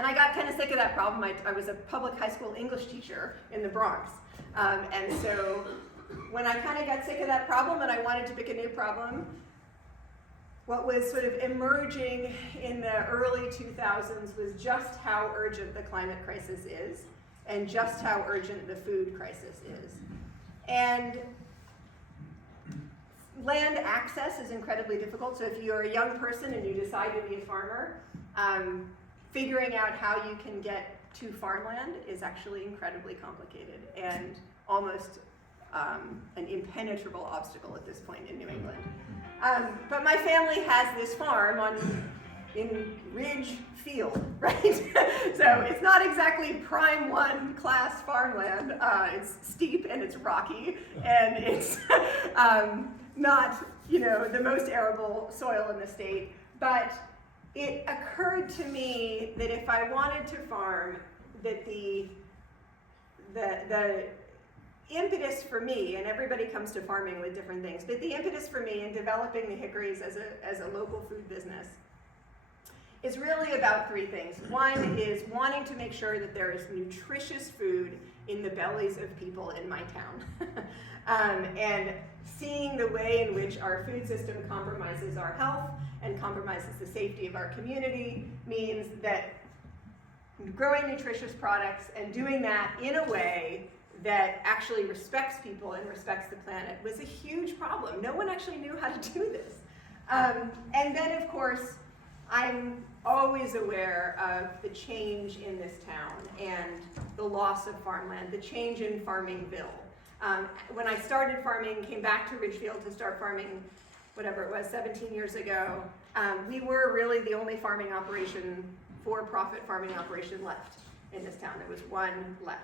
And I got kind of sick of that problem. I was a public high school English teacher in the Bronx. And so when I kind of got sick of that problem and I wanted to pick a new problem, what was sort of emerging in the early 2000s was just how urgent the climate crisis is and just how urgent the food crisis is. And land access is incredibly difficult. So if you're a young person and you decide to be a farmer, figuring out how you can get to farmland is actually incredibly complicated and almost an impenetrable obstacle at this point in New England. But my family has this farm in Ridgefield, right? So it's not exactly prime one class farmland. It's steep and it's rocky and it's not, the most arable soil in the state. But it occurred to me that if I wanted to farm, that the impetus for me, and everybody comes to farming with different things, but the impetus for me in developing the Hickories as a local food business is really about three things. One is wanting to make sure that there is nutritious food in the bellies of people in my town. And seeing the way in which our food system compromises our health and compromises the safety of our community means that growing nutritious products and doing that in a way that actually respects people and respects the planet was a huge problem. No one actually knew how to do this. And then, of course, I'm always aware of the change in this town and the loss of farmland, the change in Farmingville. When I started farming, came back to Ridgefield to start farming, whatever it was, 17 years ago, we were really the only farming operation, for-profit farming operation left in this town. There was one left.